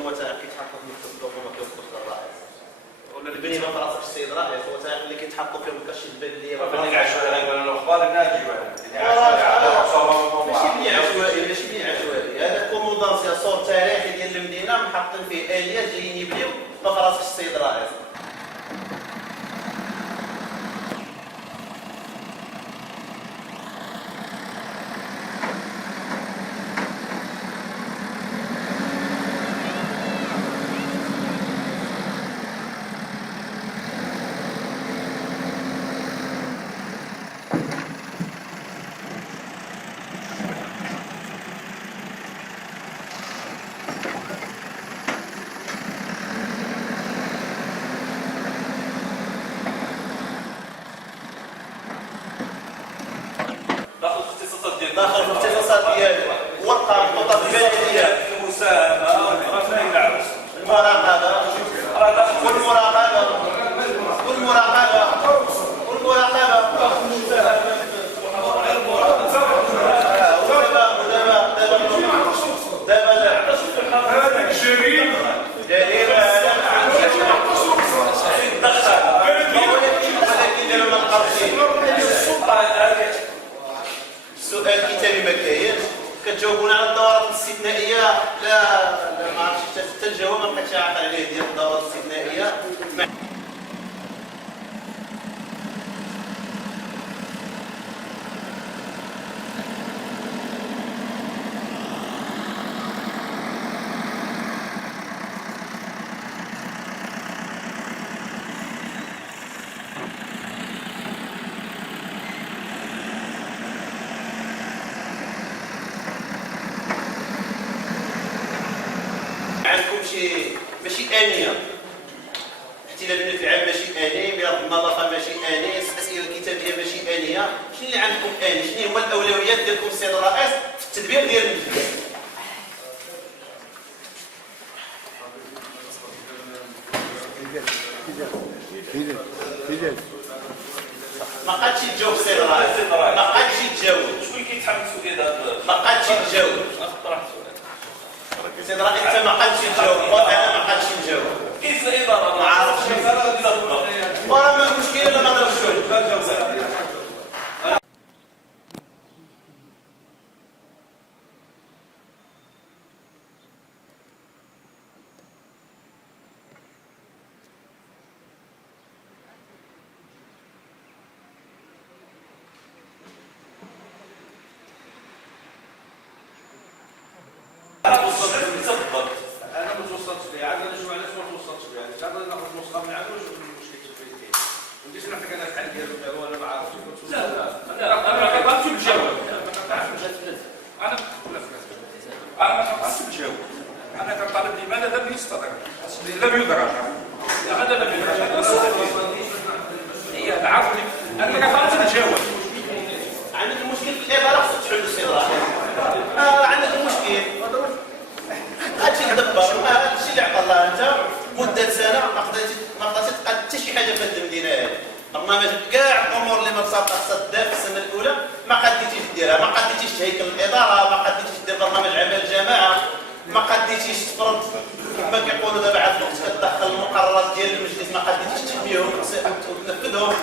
الوثائق كيتحطوا في مكتب الحكومه كيوصلوا للرئيس ولا البنيه ما فراسك السيد الرئيس الوثائق اللي كيتحطوا فيهم كاش تبان لي بنيه عشوائيه يقولوا الاخبار الناجيه ماشي بنيه عشوائيه ماشي بنيه عشوائيه هذا كوموندانسيا صور تاريخي ديال المدينه محطين فيه اليات جايين يبنيو ما فراسك السيد الرئيس. داخل الاختصاصات ديالو وقع الخطط البلديه المساهمه المراقبه السؤال كتابي ما كاينش كتجاوبونا على الدورات الاستثنائيه لا ما عرفتش حتى الجواب ما بقيتش عاقل عليه ديال الدورات الاستثنائيه. عندكم ماشي آنية احتلال الملف العام ماشي آني ميراث النظافة ماشي آني الأسئلة الكتابية ماشي آنية شنو اللي عندكم آني شنو هما الأولويات ديالكم السيد الرئيس في التدبير ديال المجلس؟ ما قادش تجاوب السيد الرئيس ما قادش تجاوب شكون اللي كيتحمل المسؤوليه هذا ما قادش تجاوب سيد الرئيس انت ما قادش تجاوب وانا ما قادش نجاوب كيف الاداره ما عرفتش وراه ما مشكل ولا ما نعرفش انا ما توصلتش ليه عاد نشوف علاش ما توصلتش ليه يعني عاد ناخذ نسخه من عنده ونشوف المشكل فين كاين ما نجيش نعطيك انا الحل ديالو وانا ما عرفتش انا ما كنتش نجاوب انا ما كنتش نجاوب انا كنطالب لماذا لم يستدرك لم يدرج هذا لم يدرج هي العرض انا كنطالب نجاوب عندك المشكل في الاداره خصك تحل السيد الرئيس عندك المشكل هادشي تدبر هادشي اللي عطا الله انت مده سنه ما قدرتي تقاد حتى شي حاجه في هذه المدينه هذه برنامج كاع الامور اللي ما تصاطا خصها تدار في السنه الاولى ما قديتيش ديرها ما قديتيش تهيكل الاداره ما قديتيش دير برنامج عمل جماعه ما قديتيش تفرض كما كيقولوا دابا عاد الوقت كتدخل المقررات ديال المجلس ما قديتيش تحميهم وتنفذهم.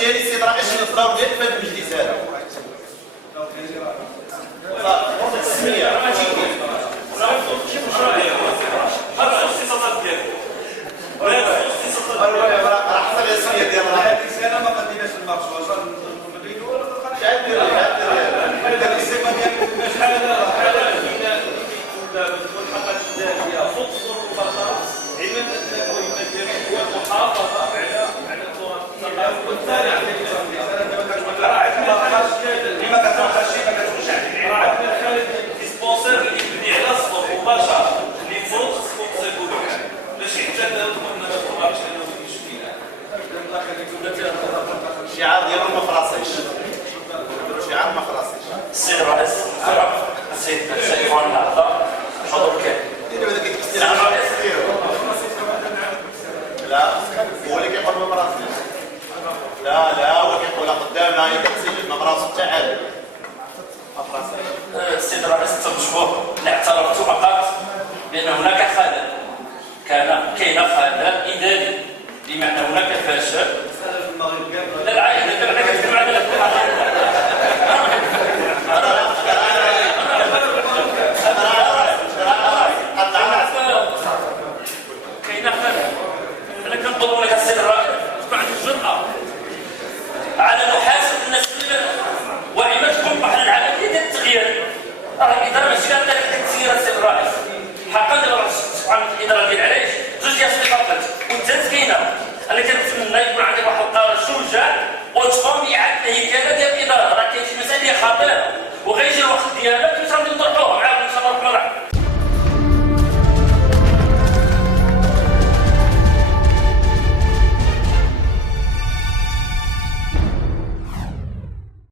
بالتالي السيد رئيس الدور ديالك في هذا المجلس هذا التسميه راه ماشي كاين هذا الاختصاصات ديالو راه حسب الاسميه ديال هذه السنه ما قديناش المرشوه صار نبدلوا ولا شحال دير هذا الصفه ديال حاله فينا تكون حقا الذاتيه خصوصا الفتره علما انه المجال هو المحافظه على التراث والثاني على لا هو اللي كيقول ما مراسل. لا هو كيقولها قدامنا هي كتسجل ما مراسل حتى عاد. السيد الرئيس التمشور اعترفت فقط بان هناك خلل. كاين خلل اداري بمعنى هناك فشل. لا العائله انا كنتكلم على كاين خلل. انا كنطلب لك السيد الرئيس تكون عندك الجرأه على محاسبه الناس وعماد تكون واحد العمليه ديال التغيير. راه الاداره ماشي